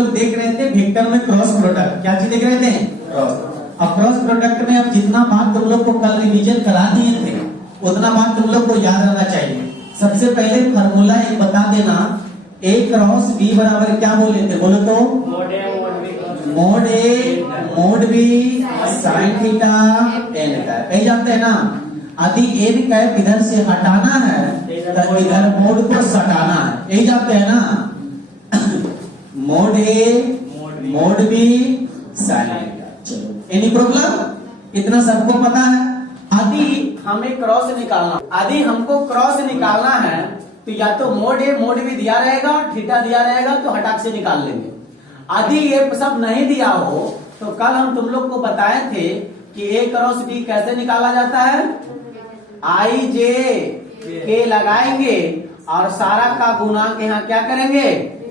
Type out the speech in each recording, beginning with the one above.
लोग देख रहे थे वेक्टर में क्रॉस प्रोडक्ट, क्या चीज देख रहे थे? क्रॉस। अब क्रॉस प्रोडक्ट में अब जितना बात तुम लोग को कल रिवीजन करा दिए थे उतना बात तुम लोग को याद रहना चाहिए। सबसे पहले फार्मूला एक बता देना, ए क्रॉस बी बराबर क्या बोले थे, बोलो तो? Mod A mod B sine theta n cap. कही जाते हैं ना, यदि एन कैप इधर से हटाना है तो इधर मोड को सटाना है, यही जाते हैं ना। Mode A mod B sign. चलो, एनी प्रॉब्लम? इतना सबको पता है। यदि हमें क्रॉस निकालना, यदि हमको क्रॉस निकालना है तो या तो मोड ए मोड बी दिया रहेगा, थीटा दिया रहेगा तो हटाक से निकाल लेंगे। यदि ये सब नहीं दिया हो तो कल हम तुम लोग को बताए थे कि ए क्रॉस बी कैसे निकाला जाता है। आई जे के लगाएंगे और सारा का गुणांक यहाँ क्या करेंगे,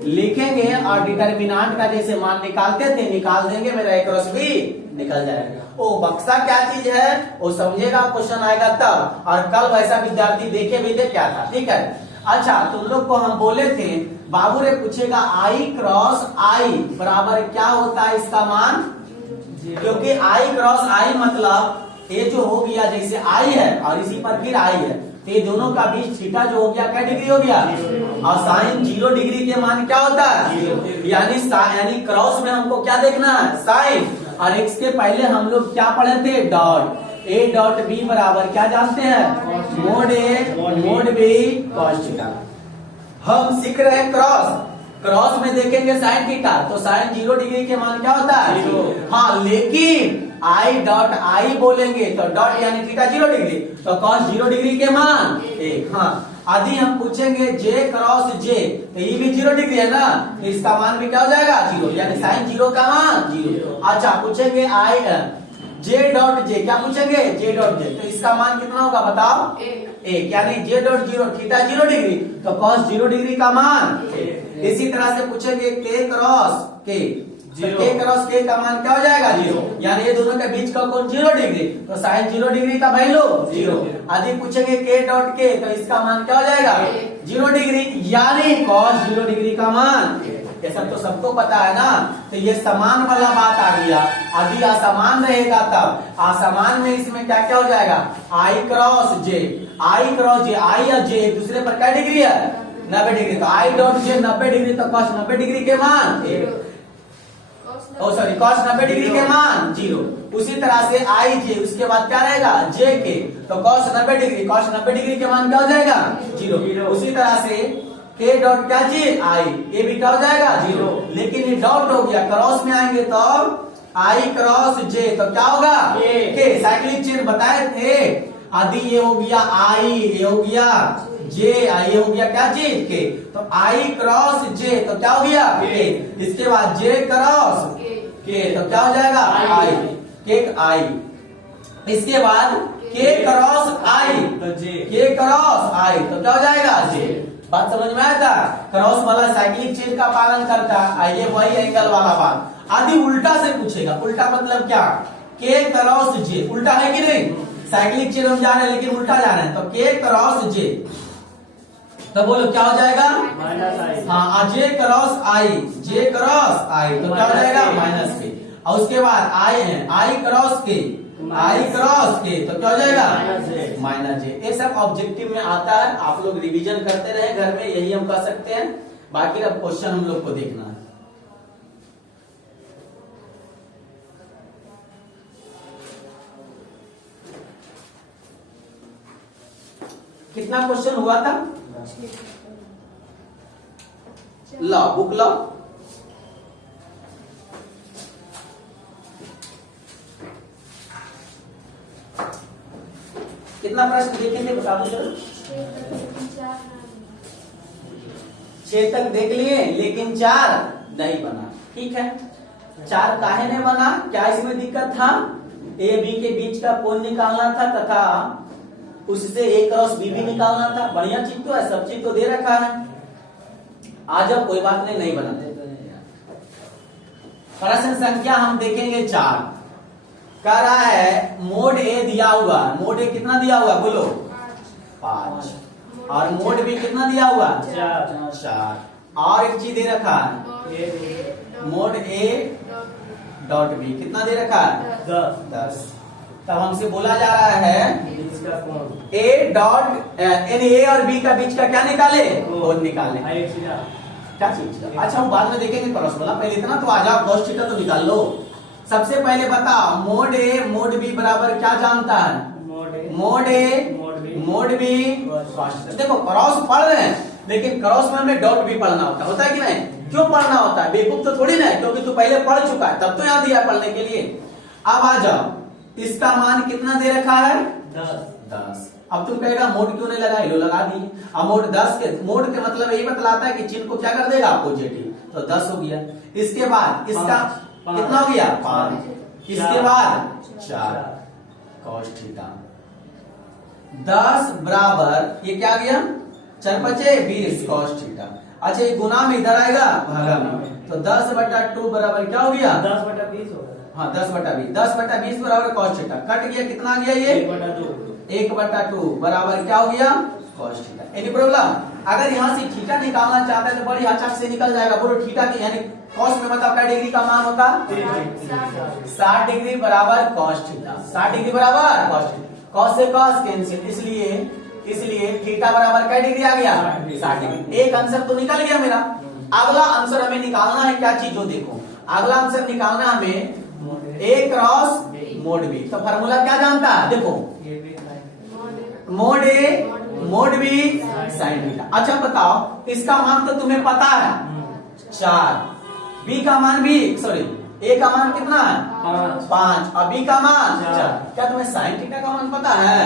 लिखेंगे और डिटर्मिनेंट का जैसे मान निकालते थे निकाल देंगे, मेरा ए क्रॉस बी निकल जाएगा। ओ बक्सा क्या चीज है वो समझेगा, क्वेश्चन आएगा तब। और कल वैसा विद्यार्थी देखे भी थे क्या था, ठीक है। अच्छा, तुम लोग को हम बोले थे बाबू रे पूछेगा आई क्रॉस आई बराबर क्या होता है इसका मान, क्योंकि आई क्रॉस आई मतलब ये जो हो गया जैसे आई है और इसी पर फिर आई है तो ये दोनों का बीच थीटा जो हो गया क्या डिग्री हो गया, और साइन 0 डिग्री के मान क्या होता है, यानी क्रॉस में हमको क्या देखना है, साइन। और इसके पहले हम लोग क्या पढ़े थे, डॉट। ए डॉट बी बराबर क्या जानते हैं, mode A mod B cos theta. हम सीख रहे हैं क्रॉस, क्रॉस में देखेंगे साइन थीटा तो साइन 0 डिग्री के मान क्या होता है, हाँ, लेकिन आई डॉट आई बोलेंगे तो डॉट यानी थीटा 0 डिग्री तो कॉस 0 डिग्री के मान 1। हाँ, यदि हम पूछेंगे जे क्रॉस जे तो ये भी 0 डिग्री है ना, तो इसका मान भी क्या हो जाएगा 0, यानी साइन 0 का मान 0। अच्छा, पूछेंगे आई जे डॉट जे, क्या पूछेंगे, जे डॉट जे, तो इसका मान कितना होगा बताओ, 1, यानी जे डॉट 0 थीटा 0 डिग्री तो कॉस 0 डिग्री का मान 1। इसी तरह से पूछेंगे के क्रॉस के, के क्रॉस के का मान क्या हो जाएगा 0, यानी ये दोनों के बीच का कोण 0 डिग्री तो साइन 0 डिग्री का वैल्यू 0। यदि पूछेंगे के डॉट के तो इसका मान क्या हो जाएगा 0 डिग्री, यानी कॉस 0 डिग्री का मान। ये सब तो सबको पता है ना, तो ये समान वाला बात आ गया। यदि असमान रहेगा तब असमान में इसमें क्या क्या हो जाएगा, आई क्रॉस जे, आई क्रॉस जे, आई और जे एक दूसरे पर क्या डिग्री है 90 डिग्री, तो आई डॉट जे 90 डिग्री तो कॉस 90 डिग्री के मान कॉस 90 डिग्री के मान 0। उसी तरह से आई जे उसके बाद क्या रहेगा जे के तो कॉस 90 डिग्री, कॉस 90 डिग्री के मान क्या हो जाएगा 0। उसी तरह से के डॉट क्या चीज आई, ये भी क्या हो जाएगा 0, लेकिन ये डॉट हो गया, क्रॉस में आएंगे तो आई क्रॉस जे तो क्या होगा के, साइक्लिक चेन बताए थे। यदि ये हो गया आई, ये हो गया जे, ये हो गया क्या चीज के, तो आई क्रॉस जे तो क्या हो गया के, इसके बाद जे क्रॉस के तो क्या हो जाएगा आई, के आई, इसके बाद के क्रॉस आई तो जे, के क्रॉस आई तो क्या हो जाएगा जे। बात समझ में आया था, क्रॉस वाला साइक्लिक चेन का पालन करता है, ये वही एंगल वाला बात। यदि उल्टा से पूछेगा, उल्टा मतलब क्या, के क्रॉस जे, उल्टा है कि नहीं, साइक्लिक चेन हम जा रहे हैं लेकिन उल्टा जा रहे हैं, तो के क्रॉस जे तो बोलो क्या हो जाएगा हाँ, जे क्रॉस आई, जे क्रॉस आई तो क्या हो जाएगा माइनस के, और उसके बाद आई है आई क्रॉस के, आई क्रॉस के तो क्या हो जाएगा माइनस जे। ये सब ऑब्जेक्टिव में आता है, आप लोग रिवीजन करते रहे घर में, यही हम कर सकते हैं। बाकी अब क्वेश्चन हम लोग को देखना है। कितना क्वेश्चन हुआ था, लो बुक लो, कितना प्रश्न देखे थे बता दो जरा। 6 तक देख लिए लेकिन 4 नहीं बना, ठीक है। 4 काहे ने बना, क्या इसमें दिक्कत था, ए बी के बीच का कोण निकालना था तथा उससे ए क्रॉस बी भी निकालना था। बढ़िया चीज तो है, सब चीज तो दे रखा है। आज अब कोई बात नहीं बनाते। प्रश्न संख्या हम देखेंगे 4, कह रहा है मोड ए दिया हुआ, मोड ए कितना दिया हुआ बोलो 5, और मोड बी कितना दिया हुआ 4, और एक चीज दे रखा है मोड ए डॉट बी कितना दे रखा है 10। तब हमसे बोला जा रहा है ए डॉट एन ए और बी का बीच का क्या निकाले कोण निकाले। क्या चीज अच्छा हम बाद में देखेंगे क्रॉस वाला, पहले इतना तो आ जाओ cos थीटा तो निकाल लो। सबसे पहले बता मोड ए मोड बी बराबर क्या जानता है mode A mod B cos theta. देखो क्रॉस पढ़ रहे हैं लेकिन क्रॉस में हमें डॉट भी पढ़ना होता है कि नहीं? क्यों पढ़ना होता है? बेवकूफ तो थोड़ी ना है, क्योंकि तू पहले पढ़ चुका है तब तो याद दिया पढ़ने के लिए। अब आ जाओ, इसका मान कितना दे रखा है 10। अब तुम कहेगा मोड क्यों नहीं लगा, लो लगा दी। अब मोड 10 के मोड के मतलब यही बतलाता है कि चिन्ह को क्या कर देगा पॉजिटिव, तो 10 हो गया। इसके बाद इसका कितना हो गया 5, इसके बाद 4 cos थीटा 10 बराबर ये क्या गया 4 बचे 20 cos थीटा। अच्छा ये गुना में इधर आएगा भागा में, तो 10/2 बराबर क्या हो गया 10/20 होगा। हाँ 10/20 10/20 बराबर cos थीटा। कट गया कितना गया ये 1/2 बराबर क्या हो गया cos थीटा। Any problem? अगर यहाँ से थीटा निकालना चाहता है तो बड़ी अच्छा से निकल जाएगा। बोलो थीटा की यानी cos में मतलब क्या डिग्री का मान होता 60 डिग्री बराबर cos थीटा। 60 डिग्री बराबर cos थीटा। cos से cos कैंसिल, इसलिए थीटा बराबर क्या डिग्री आ गया 60 डिग्री। एक आंसर तो निकल गया मेरा। अगला आंसर हमें निकालना है क्या चीज, जो देखो अगला आंसर निकालना हमें ए क्रॉस मोड बी। तो फार्मूला क्या जानता है देखो mode A mod B sine theta. अच्छा बताओ इसका मान तो तुम्हें पता है 4, बी का मान भी सॉरी ए का मान कितना है 5 और बी का मान 4। क्या तुम्हें साइन थीटा का मान पता है?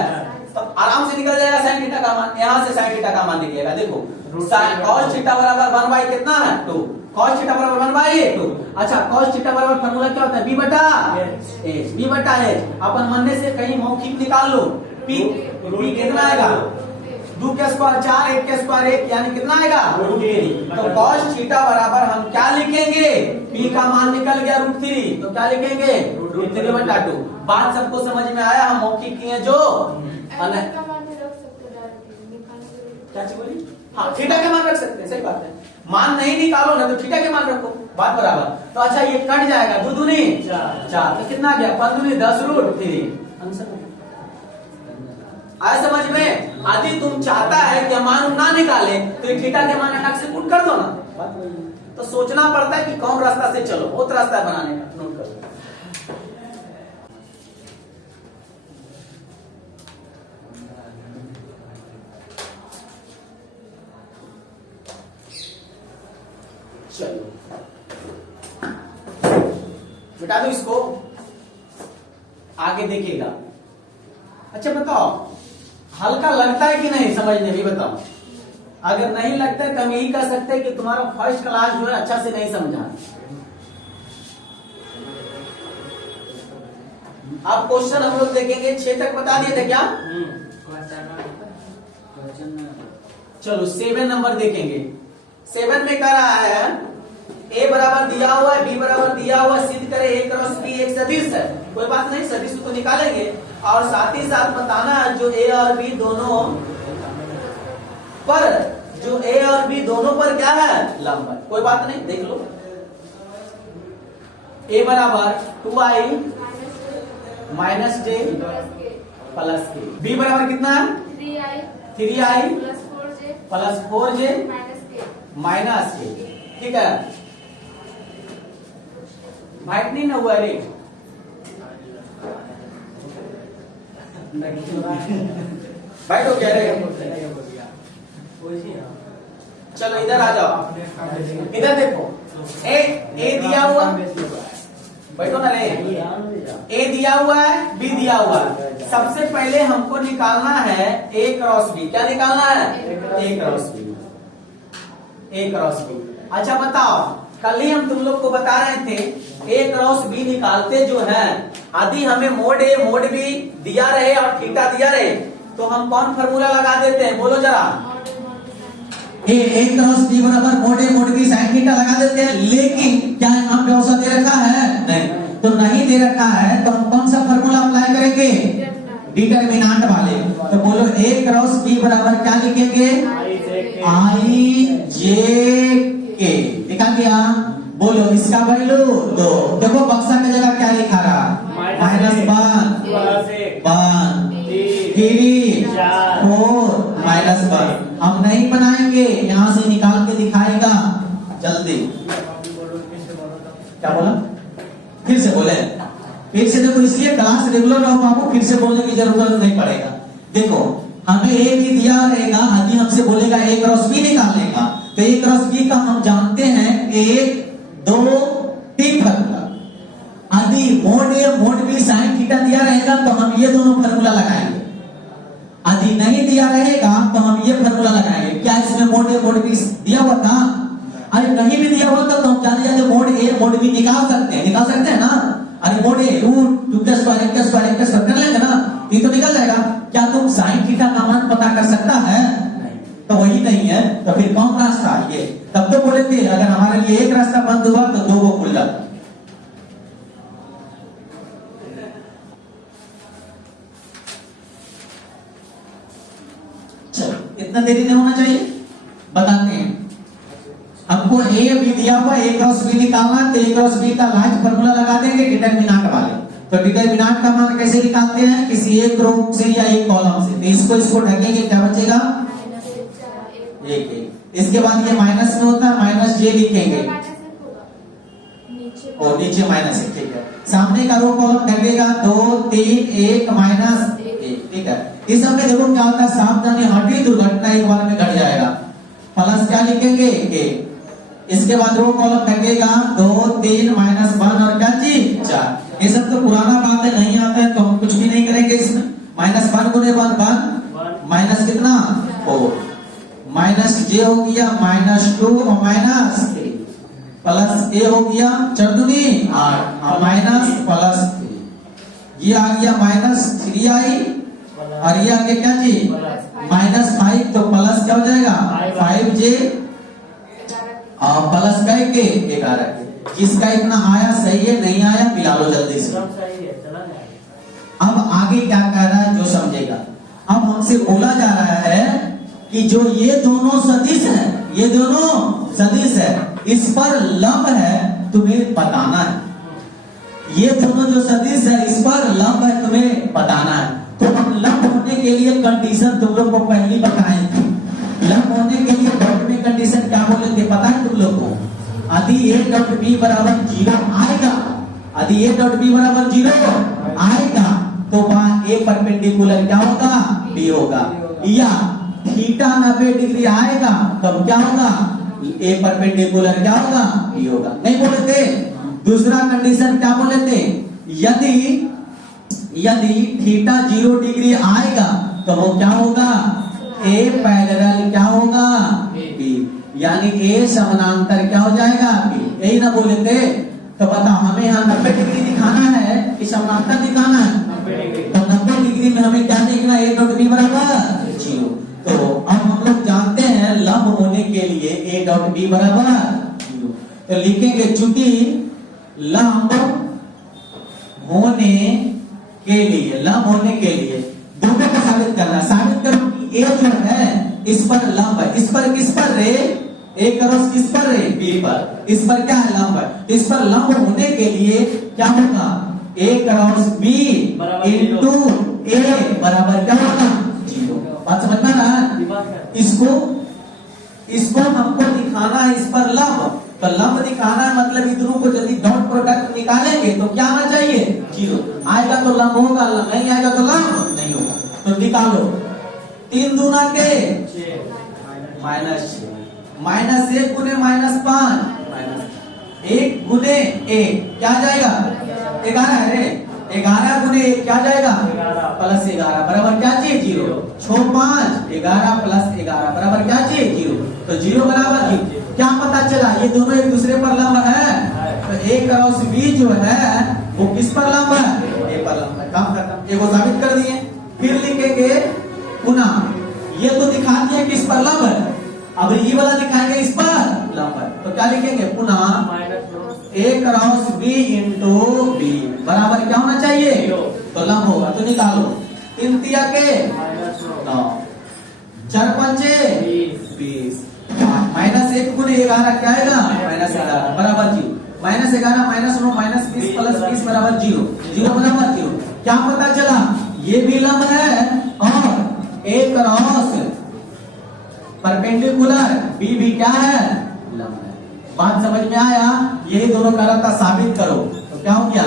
तो आराम से निकल जाएगा साइन थीटा का मान। यहाँ से साइन थीटा का मान निकलेगा। देखो cos थीटा बराबर 1/, कितना है 2, cos थीटा बराबर 1/2। अच्छा cos थीटा बराबर फार्मूला क्या होता है b/h, b/h। अपन मनने से कहीं मौखिक निकाल लो। p कितना आएगा 2 के स्क्वायर 4, 1 के स्क्वायर 1 यानी कितना आएगा √3। तो cos थीटा बराबर हम क्या लिखेंगे, p का मान निकल गया √3, तो क्या लिखेंगे √3/2। बात सबको समझ में आया? हम मौखिक किए जो क्या चीज बोली? हाँ थीटा के मान रख सकते हैं, सही बात है। मान नहीं निकालो ना तो थीटा के मान रखो, बात बराबर। तो अच्छा ये कट जाएगा 2 दूनी 4, तो कितना गया 5 दूनी 10 √3 आंसर। आया समझ में? आदि तुम चाहता है कि मान ना निकाले तो थीटा के मान अलग से पुट कर दो ना। तो सोचना पड़ता है कि कौन रास्ता से चलो, बहुत रास्ता है बनाने का, नोट करो। चलो मिटा दो इसको, आगे देखिएगा। अच्छा बताओ हल्का लगता है कि नहीं समझने में, बताओ। अगर नहीं लगता है तो हम यही कह सकते हैं कि तुम्हारा फर्स्ट क्लास जो है अच्छा से नहीं समझा। अब क्वेश्चन हम लोग देखेंगे 6 तक बता दिए थे क्या? चलो 7 नंबर देखेंगे। 7 में कह रहा है ए बराबर दिया हुआ है, बी बराबर दिया हुआ है, सिद्ध करे ए क्रॉस बी एक सदिश है। कोई बात नहीं, सदिश को निकालेंगे और साथ ही साथ बताना है जो ए और बी दोनों पर, जो ए और बी दोनों पर क्या है लंब है। कोई बात नहीं, देख लो। ए बराबर 2i माइनस जे प्लस के, बी बराबर कितना है 3i प्लस 4j माइनस के। ठीक है, वाइट नहीं ना हुआ रे वाइट हो गया रे। चलो इधर आ जाओ, इधर देखो ए दिया हुआ, बैठो ना रे। ए दिया हुआ है, बी दिया हुआ है। सबसे पहले हमको निकालना है ए क्रॉस बी। क्या निकालना है ए क्रॉस बी, ए क्रॉस बी। अच्छा बताओ कल ही हम तुम लोग को बता रहे थे ए क्रॉस बी निकालते जो है, यदि हमें मोड ए मोड बी दिया रहे और थीटा दिया रहे तो हम कौन फार्मूला लगा देते हैं, बोलो जरा। ए क्रॉस बी बराबर mode A mod B sine theta लगा देते हैं। लेकिन क्या यहाँ पे औसत दे रखा है? नहीं। तो नहीं दे रखा है तो हम कौन सा फार्मूला अप्लाई करेंगे, डिटरमिनेंट वाले। तो बोलो ए क्रॉस बी बराबर क्या लिखेंगे आई जे के। लिखा गया। बोलो इसका इसका वैल्यू 2। देखो बक्सा की जगह क्या लिखा रहा, -1 1 3 4 -1। हम नहीं बनाएंगे, यहाँ से निकाल के दिखाएगा जल्दी। क्या बोला, फिर से बोले, फिर से देखो, इसलिए क्लास रेगुलर रहो बाबू, फिर से बोलने की जरूरत नहीं पड़ेगा। देखो हमें ए भी दिया रहेगा, यदि हमसे बोलेगा ए क्रॉस बी निकालने का, तो ए क्रॉस बी का हम जानते हैं 1 2 3 फार्मूला। यदि mode A mod B sine theta दिया रहेगा तो हम ये दोनों फार्मूला लगाएंगे, यदि नहीं दिया रहेगा तो हम ये फार्मूला लगाएंगे। क्या इसमें मोड ए मोड बी दिया हुआ था? अरे नहीं भी दिया हुआ था तो हम जाते जाते मोड ए मोड बी निकाल सकते हैं ना। अरे मोड ए रूट 2 के स्क्वायर के स्क्वायर के स्क्वायर कर लेंगे ना, ये तो निकल जाएगा। क्या तुम साइन थीटा का मान पता कर सकता है? तो वही नहीं है, तो फिर कौन रास्ता ये? तब तो बोले थे अगर हमारे लिए एक रास्ता बंद हुआ तो 2 को खुल जाता। चलो इतना देरी नहीं होना चाहिए, बताते हैं। हमको ए बी दिया हुआ, ए क्रॉस बी निकालना, तो ए क्रॉस बी का लाइट फार्मूला लगा देंगे डिटरमिनेंट वाले। तो डिटरमिनेंट का मान कैसे निकालते हैं? किसी एक रो से या एक कॉलम से। तो इसको ढकेंगे, क्या बचेगा? 1। इसके बाद ये माइनस में होता है, माइनस जे लिखेंगे और नीचे माइनस 1, ठीक है। सामने का रो कॉलम ढकेगा 2 3 1 -1, ठीक है। इस सब में देखो क्या होता है, सावधानी हटी दुर्घटना एक बार में घट जाएगा। प्लस क्या लिखेंगे? a। इसके बाद रो कॉलम ढकेगा 2 3 -1 और क्या चीज 4। ये सब तो पुराना बात है, नहीं आता है तो हम कुछ भी नहीं करेंगे इसमें। -1 गुने 1 1 माइनस कितना 4, माइनस जे हो गया -2 और -3, प्लस ए हो गया 4 दूनी 8 माइनस प्लस 3, ये आ गया -3i और ये आ गया क्या चीज -5। तो प्लस क्या हो जाएगा 5j और प्लस का के 11। जिसका इतना आया सही है, नहीं आया मिला लो जल्दी से। अब आगे क्या कह रहा है जो समझेगा। अब हमसे बोला जा रहा है कि जो ये दोनों सदिश है, ये दोनों सदिश है, इस पर लंब है, तुम्हें बताना है। ये दोनों जो सदिश है इस पर लंब है, तुम्हें बताना है। तो हम लंब होने के लिए कंडीशन तुम लोग को पहली बताए थे। लंब होने के लिए डॉट में कंडीशन क्या बोले थे पता है तुम लोग को? यदि a डॉट b बराबर 0 आएगा, यदि a डॉट b बराबर 0 आएगा तो वहां a परपेंडिकुलर क्या होगा? b होगा। या थीटा 90 डिग्री आएगा तब क्या होगा? a परपेंडिकुलर क्या होगा? b होगा। नहीं बोले थे? दूसरा कंडीशन क्या बोले थे? यदि थीटा 0 डिग्री आएगा तो वो क्या होगा? a पैरेलल क्या होगा? b, यानी a समानांतर क्या हो जाएगा? b। यही ना बोले थे? तो बताओ हमें यहाँ 90 डिग्री दिखाना है कि समानांतर दिखाना है? 90 डिग्री। तो 90 डिग्री में हमें क्या देखना है? a डॉट b बराबर 0। तो अब हम लोग जानते हैं लंब होने के लिए a डॉट b बराबर 0। तो लिखेंगे चूंकि लंब होने के लिए दोनों को साबित करना, साबित करो कि a जो है इस पर लंब है। इस पर किस पर रे? a क्रॉस किस पर रे? b पर। इस पर क्या है? लंब है। इस पर लंब होने के लिए क्या होगा? a cross b into a बराबर क्या होगा? 0। बात समझ में आ रहा है? इसको हमको दिखाना है इस पर लंब। तो लंब दिखाना है मतलब इन दोनों को यदि डॉट प्रोडक्ट निकालेंगे तो क्या आना चाहिए? 0 आएगा तो लंब होगा, नहीं आएगा तो लंब नहीं होगा। तो निकालो 3 दूना के -6 -1 गुने -5 1 गुने 1 क्या जाएगा? 11 है रे। 11 गुने 1 क्या जाएगा? +11 बराबर क्या चाहिए? 0। 6 5 11 + 11 बराबर क्या चाहिए? 0। तो 0 बराबर 0। क्या पता चला? ये दोनों एक दूसरे पर लंब है। तो a क्रॉस b जो है वो किस पर लंब है? a पर लंब है। काम खत्म। एक को साबित कर दिए। फिर लिखेंगे पुनः ये तो दिखा दिया किस पर लंब है, अब ये वाला दिखाएंगे इस पर लंब है। तो क्या लिखेंगे? पुनः a cross b into b बराबर क्या होना चाहिए? तो लंब होगा। तो निकालो 3 तिया के 9 4 पंचे 20 -1 गुने 11 क्या आएगा? -11 बराबर 0। -11 -9 -20 प्लस 20 बराबर 0, 0 बराबर 0। क्या पता चला? ये भी लंब है और ए क्रॉस परपेंडिकुलर बी भी क्या है? लंब है। बात समझ में आया? यही दोनों का रास्ता साबित करो। तो क्या हो गया?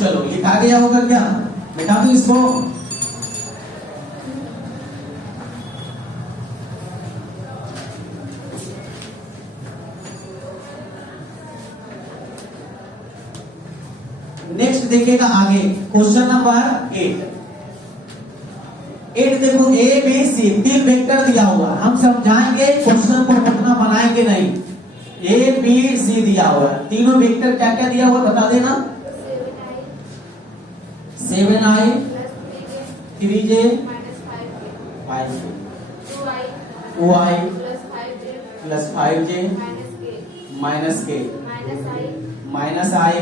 चलो लिखा गया होगा क्या? मिटा दो इसको। नेक्स्ट देखिएगा आगे क्वेश्चन नंबर 8। देखो ए बी सी 3 वेक्टर दिया हुआ, हम समझाएंगे, क्वेश्चन को उतना बनाएंगे नहीं। ए बी सी दिया हुआ, तीनों वेक्टर क्या क्या दिया हुआ बता देना। 7i 3j -5j 2i plus 5j minus k minus i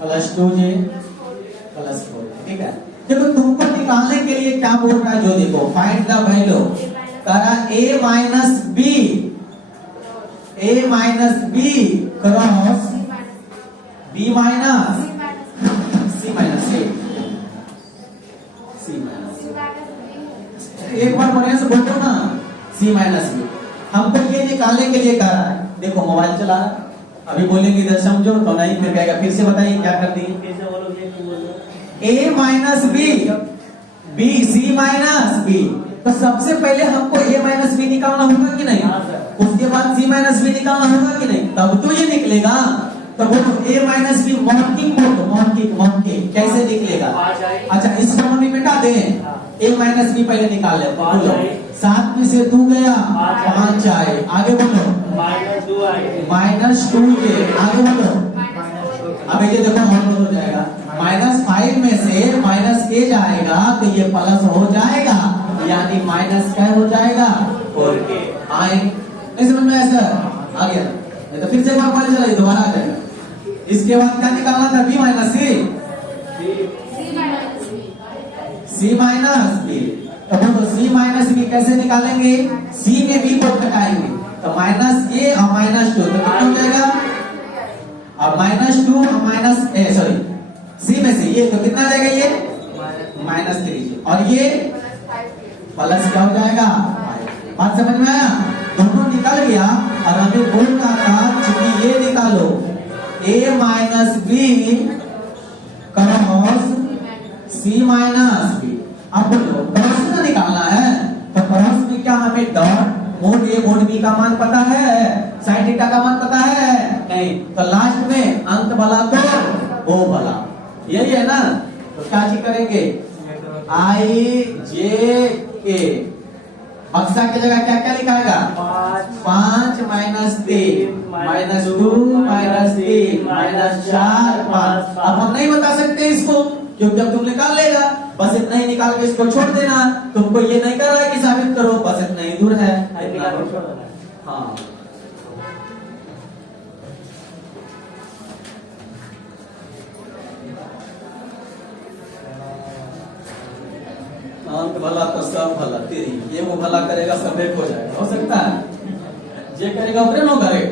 plus 2j plus 4। ठीक है, देखो तुमको निकालने के लिए क्या बोल रहा है, जो देखो फाइंड द वैल्यू करा a minus b cross b minus c minus a। एक बार बढ़िया से बोलो ना, c माइनस बी। हमको ये निकालने के लिए कह रहा है। देखो मोबाइल चला रहा है, अभी बोलेंगे इधर समझो तो नहीं, फिर कहेगा फिर से बताइए क्या कर दिए। a minus B c minus B, तो सबसे पहले हमको a माइनस बी निकालना होगा कि नहीं? उसके बाद c माइनस बी निकालना होगा कि नहीं? तब तो ये निकलेगा। तो बोलो a माइनस बी मॉर्किंग बोलो, मॉर्किंग कैसे निकलेगा? अच्छा इसको हम मिटा दें, a माइनस बी पहले निकाल ले। बोलो 7 में से 2 गया 5 आए, आगे बोलो -2j, आगे बोलो। अब ये देखो हम हो जाएगा -5 में से -k जाएगा तो ये प्लस हो जाएगा, यानी माइनस क्या हो जाएगा? 4k। आए नहीं समझ में? ऐसा आ गया, नहीं तो फिर से मोबाइल चलाइए दोबारा आ जाएगा। इसके बाद क्या निकालना था? b minus c minus B. तो c माइनस बी कैसे निकालेंगे? c में b को घटाएंगे तो -a और -2 तो कितना हो जाएगा? और -2 और सॉरी c में से ये तो कितना आ जाएगा? ये -3 और ये प्लस क्या हो जाएगा? बात समझ में आया? दोनों निकल गया और हमें बोलना था कि ये निकालो a minus B cross c minus B. अब बोलो क्रॉस ना निकालना है, तो क्रॉस में क्या हमें dot mode A mod B का मान पता है? साइन थीटा का मान पता है? नहीं। तो लास्ट में अंत भला तो ओ भला, यही है ना? तो क्या चीज करेंगे? i j k बक्सा की जगह क्या क्या लिखाएगा? 5 -3 -2 -3 -4 5। अब हम नहीं बता सकते इसको, क्योंकि अब तुम निकाल लेगा। बस इतना ही निकाल के इसको छोड़ देना। तुमको ये नहीं कर रहा है कि साबित करो, बस इतना ही दूर है। हाँ अंत भला तो सब भला तेरी, ये वो भला करेगा सब एक हो जाएगा। हो सकता है ये करेगा उतरे नो करे।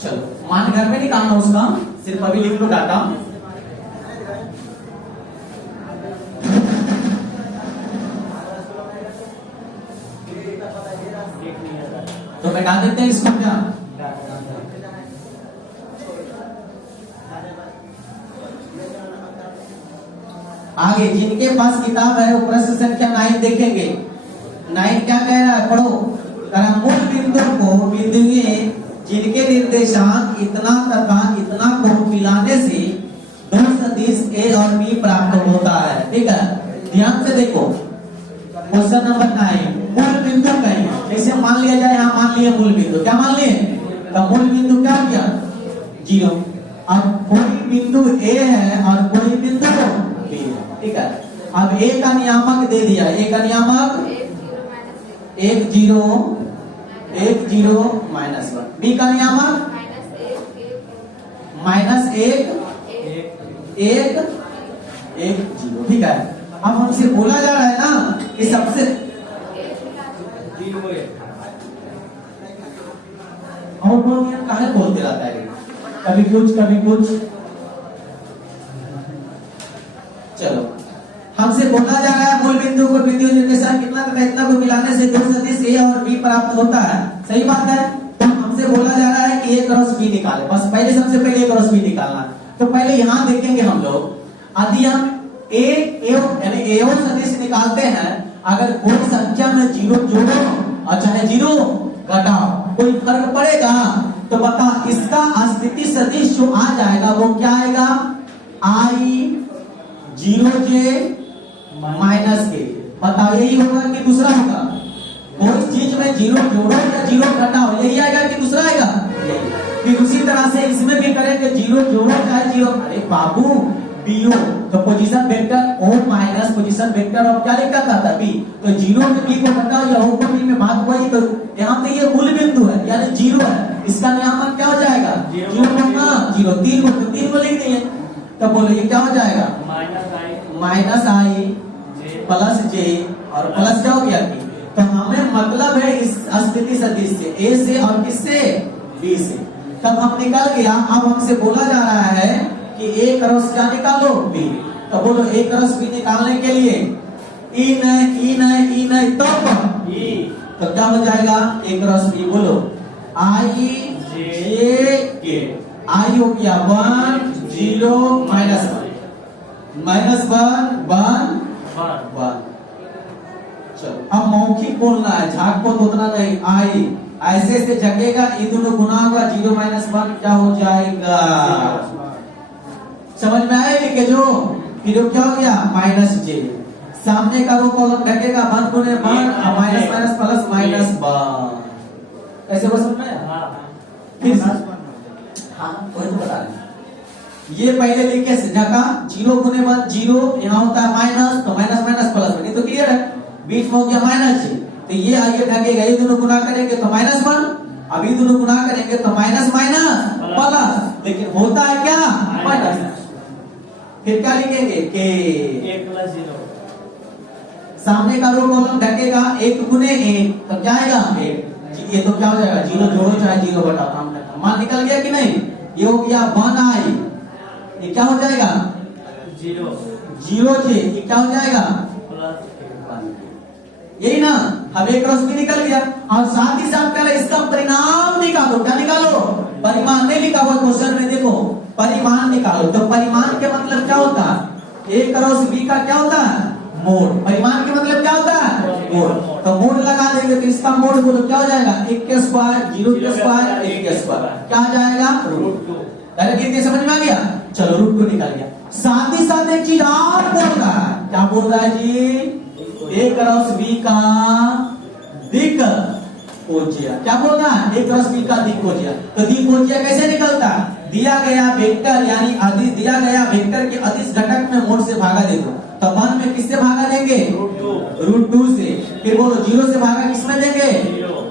चलो मान घर में निकालना उसका, सिर्फ अभी लिख लो डाटा। तो मिटा देते हैं इसको क्या, आगे जिनके पास किताब है वो प्रश्न संख्या 9 देखेंगे। 9 क्या कह रहा है, पढ़ो। मूल बिंदु को बिंदुए जिनके निर्देशांक इतना तथा इतना को मिलाने से दो सदिश ए और बी प्राप्त होता है। ठीक है, ध्यान से देखो क्वेश्चन नंबर 9, मूल बिंदु कहेंगे। जैसे मान लिया जाए, यहाँ मान लिए मूल बिंदु, क्या मान लिए, तो मूल बिंदु क्या किया, 0। अब कोई बिंदु ए है और कोई बिंदु बी है। ठीक है, अब ए का नियामक दे दिया, ए का नियामक 1 0 1 0 -1, बी का नियामक -1 1 1 0। ठीक है, अब हमसे बोला जा रहा है ना कि सबसे और कहा बोलते रहता है, कभी कुछ कभी कुछ। चलो, हमसे बोला जा रहा है मूल बिंदु को बिंदु निर्देशांक कितना तथा इतना को मिलाने से दो सदिश ए और बी प्राप्त होता है। सही बात है। तो हमसे बोला जा रहा है कि ए क्रॉस बी निकाले, बस पहले सबसे पहले ए क्रॉस बी निकालना। तो पहले यहाँ देखेंगे हम लोग, यदि हम यानी ए और सदिश निकालते हैं, अगर कोई संख्या में 0 जोड़ो और चाहे 0 घटाओ, कोई फर्क पड़ेगा? तो बता, इसका स्थिति सदिश जो आ जाएगा वो क्या आएगा, I 0j -k। बताओ यही होगा कि दूसरा होगा? कोई चीज में 0 जोड़ो या 0 घटाओ, यही आएगा कि दूसरा आएगा? फिर उसी तरह से इसमें भी करेंगे, 0 जोड़ो चाहे 0। अरे बाबू, बीओ तो position vector O minus position vector of क्या लिखा था, बी। तो 0 में बी को घटाओ या ओ को बी में भाग वही। तो यहाँ पे ये मूल बिंदु है यानी 0 है, इसका नियामक क्या हो जाएगा, 0 होगा 0। 3 को तो 3 को लिख दिए, तो बोलो ये क्या हो जाएगा, -i प्लस j और प्लस क्या हो गया की। तो हमें मतलब है इस स्थिति सदिश से, ए से और किससे, बी से। तब हम निकाल गया। अब हमसे बोला जा रहा है कि ए क्रॉस क्या निकालो, बी। तो बोलो ए क्रॉस बी निकालने के लिए ई नहीं तो क्या हो जाएगा, ए क्रॉस बी। बोलो I j k, I हो गया 1 0 -1 1 चलो, अब मौखिक बोलना है, झाग को तो उतना नहीं। I ऐसे से जगेगा, ये दोनों गुना होगा, 0 -1 क्या हो जाएगा, समझ में आया लिखे जो। फिर क्या हो गया, -j। सामने का रो कॉलम ढकेगा, 1 गुने 1 माइनस माइनस प्लस -1। ऐसे वो समझ में आया? फिर हाँ वही तो बता रहे। ये पहले लिखे ढका, 0 गुने 1 0, यहाँ होता है माइनस, तो माइनस माइनस प्लस। ये तो क्लियर है, बीच में हो गया -j। तो ये आगे ढकेगा, ये दोनों गुना करेंगे तो -1, अभी दोनों गुना करेंगे तो माइनस माइनस प्लस, लेकिन होता है क्या, माइनस। फिर क्या लिखेंगे, k 0। सामने का रो कॉलम ढकेगा, 1 गुने 1 तो क्या आएगा, 1। ये तो क्या हो जाएगा, 0 जोड़ो चाहे 0 घटाओ, मान निकल गया कि नहीं। ये हो गया 1i, ये क्या हो जाएगा, 0j, ये क्या हो जाएगा, यही ना। अब एक क्रॉस भी निकल गया। और साथ ही साथ क्या, इसका परिणाम निकालो। क्या निकालो, परिमाण नहीं लिखा हुआ क्वेश्चन में, देखो परिमाण निकालो। तो परिमाण के मतलब क्या होता है, ए क्रॉस बी का क्या होता है, मोड। परिमाण के मतलब क्या होता है, मोड। तो मोड लगा देंगे तो इसका मोड बोलो क्या हो जाएगा, 1 के स्क्वायर 0 के स्क्वायर 1 के स्क्वायर क्या आ जाएगा, √2। डायरेक्ट समझ में आ गया। चलो √2 निकाल गया। साथ ही साथ एक चीज और बोल रहा है, क्या बोल रहा है जी, ए क्रॉस बी का दिक् कोज्या। क्या बोल रहा है, ए क्रॉस बी का दिक् कोज्या। तो दिक् कोज्या कैसे निकलता, दिया गया वेक्टर यानी अदिश, दिया गया वेक्टर के अदिश घटक में मोड से भागा दे दो। तो 1 में किससे भागा देंगे, √2 से। फिर बोलो 0 से भागा किसमें देंगे,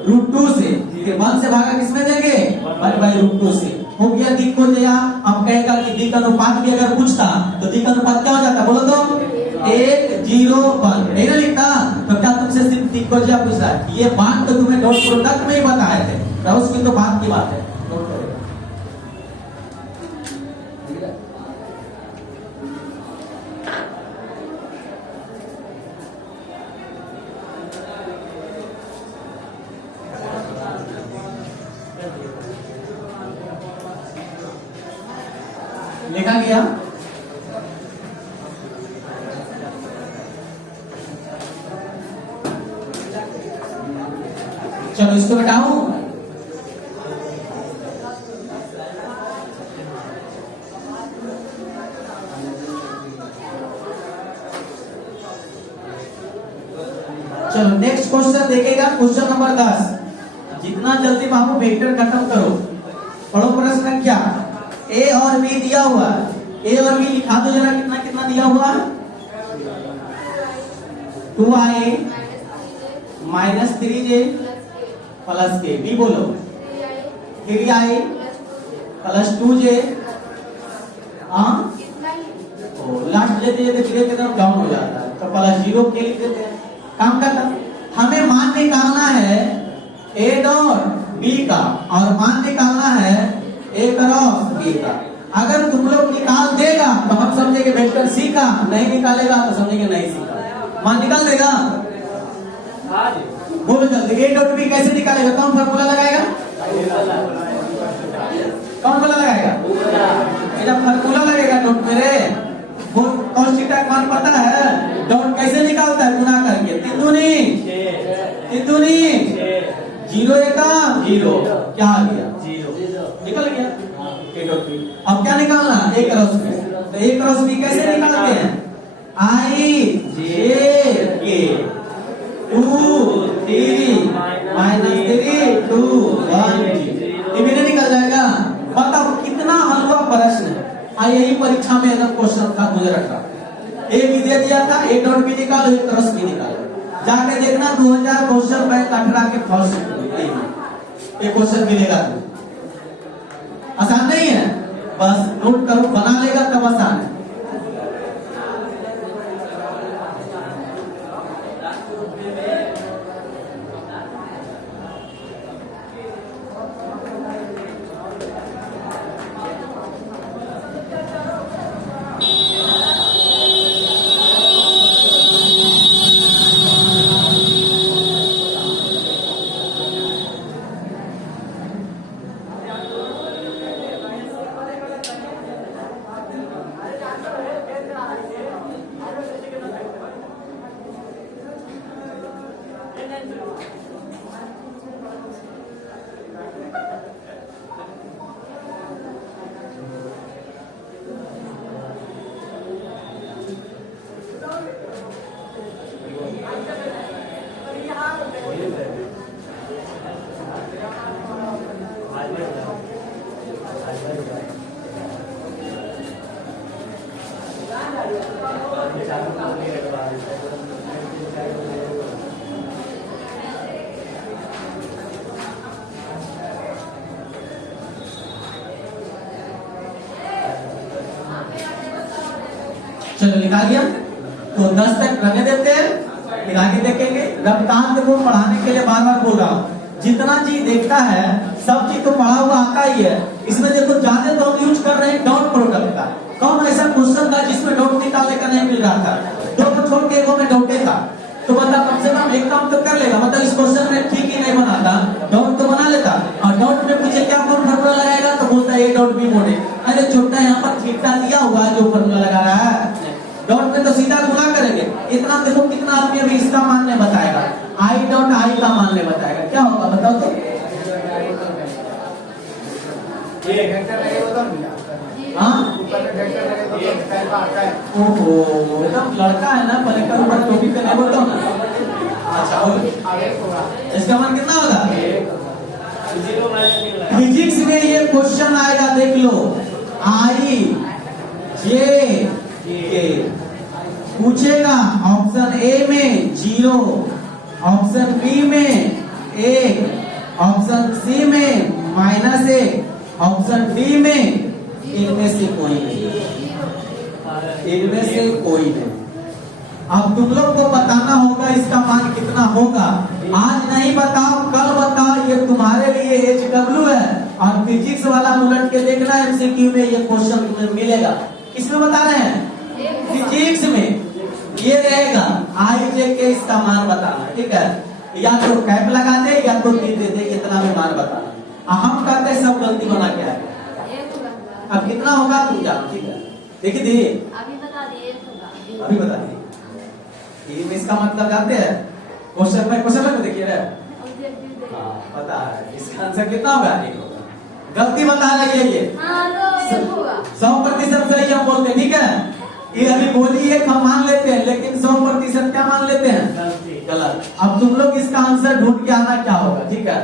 √2 से। फिर 1 से भागा किसमें देंगे, 1/√2 से। हो गया दिक् कोज्या। अब कहेगा कि दिक् अनुपात भी अगर पूछता तो दिक् अनुपात क्या हो जाता, बोलो तो 1 0 1 नहीं ना लिखता। तो क्या तुमसे सिर्फ दिक् कोज्या पूछ रहा है, ये बात तो तुम्हें डॉट प्रोडक्ट में ही बताए थे, क्रॉस की तो बात की बात है। लिखा गया। चलो इसको हटाऊं। चलो नेक्स्ट क्वेश्चन देखेगा, क्वेश्चन नंबर 10। जितना जल्दी बाबू वेक्टर खत्म करो। पढ़ो प्रश्न संख्या। ए और बी दिया हुआ, ए और बी लिखा दो जरा, कितना कितना दिया हुआ। 2i माइनस 3j प्लस के। बी बोलो 3i प्लस 2j। लास्ट लेते धीरे धीरे डाउन हो जाता है, तो प्लस 0 के लिख देते हैं। काम करता, हमें मान निकालना है ए डॉट बी का और मान निकालना है ए क्रॉस बी का। अगर तुम लोग निकाल देगा तो हम समझेंगे वेक्टर सीखा, नहीं निकालेगा तो समझेंगे नहीं सीखा। मान निकाल देगा, बोलो जल्दी। ए डॉट बी कैसे निकालेगा, कौन फॉर्मूला लगाएगा, कौन फॉर्मूला लगाएगा। जब फॉर्मूला लगेगा डॉट मेरे, वो कॉस थीटा का मान पता है, डॉट कैसे निकालता है, गुना करके। तीन दूनी 0 एका 0, क्या आ गया 0, निकल गया ए डॉट बी। अब क्या निकालना, ए क्रॉस बी। तो ए क्रॉस बी कैसे निकालते हैं, आई जे के 2 3 माइनस 3 2 1 ये भी नहीं निकल जाएगा। बताओ कितना हलवा प्रश्न है। यही परीक्षा में एकदम क्वेश्चन था गुजरत का। ए भी दे दिया था, ए डॉट बी निकालो, ए क्रॉस बी निकालो। जाके देखना 2000 क्वेश्चन बैंक 18 के फर्स्ट ये क्वेश्चन मिलेगा। आसान नहीं है, बस नोट करो, बना लेगा तब आसान है। चलो लिखा गया, तो 10 तक रहने देते हैं, फिर आगे देखेंगे। रफ्तार को पढ़ाने के लिए बार बार बोल रहा हूँ, जितना चीज देखता है सब चीज तो पढ़ा हुआ आता ही है। इसमें देखो ज्यादा तो हम यूज कर रहे हैं डॉट प्रोडक्ट का। कौन ऐसा क्वेश्चन था जिसमें डॉट निकालने का नहीं मिल रहा था, दो को छोड़ के एक में डॉटे था, तो बता कम से कम एक काम तो कर लेगा। मतलब इस क्वेश्चन में ठीक ही नहीं बनाता, डॉट तो बना लेता। और डॉट में पीछे क्या कौन फॉर्मूला लगाएगा, तो बोलता है ए डॉट बी मोड है। अरे छोटा यहाँ पर थीटा दिया हुआ है, जो फॉर्मूला लगा रहा है डॉट में तो सीधा गुना करेंगे। इतना देखो कितना आदमी अभी इसका मानने बताएगा, आई डॉट आई का मानने बताएगा, क्या होगा बताओ तो। ओहो एकदम लड़का है ना, पलकर ऊपर टोपी पे नहीं बोलता ना। अच्छा इसका मान कितना होगा, फिजिक्स में ये क्वेश्चन आएगा देख लो। आई जे के पूछेगा, ऑप्शन ए में 0, ऑप्शन बी में 1, ऑप्शन सी में -1, ऑप्शन डी में इनमें से कोई नहीं, इनमें से कोई नहीं। अब तुम लोग को बताना होगा इसका मान कितना होगा। आज नहीं बताओ कल बताओ, ये तुम्हारे लिए HW है। और फिजिक्स वाला उलट के देखना MCQ में ये क्वेश्चन तुम्हें मिलेगा। किसमें बता रहे हैं, फिजिक्स में ये रहेगा आई जे के इसका मान बताना, ठीक है। या तो कैप लगा दे या तो दे दे कितना में मान बताना। हम कहते सब गलती बना क्या है, अब कितना होगा तुम जानो, ठीक है। देखिए दी अभी बता दिए होगा। अभी बता दिए। ये इसका मतलब जानते हैं, क्वेश्चन में देखिए रे, हाँ पता है इसका आंसर कितना होगा, एक होगा। गलती बता रही है ये, हाँ तो एक होगा। 100% सही हम बोलते हैं, ठीक है। ये अभी बोली एक हम मान लेते हैं, लेकिन 100% क्या मान लेते हैं, गलत। अब तुम लोग इसका आंसर ढूंढ के आना क्या होगा, ठीक है।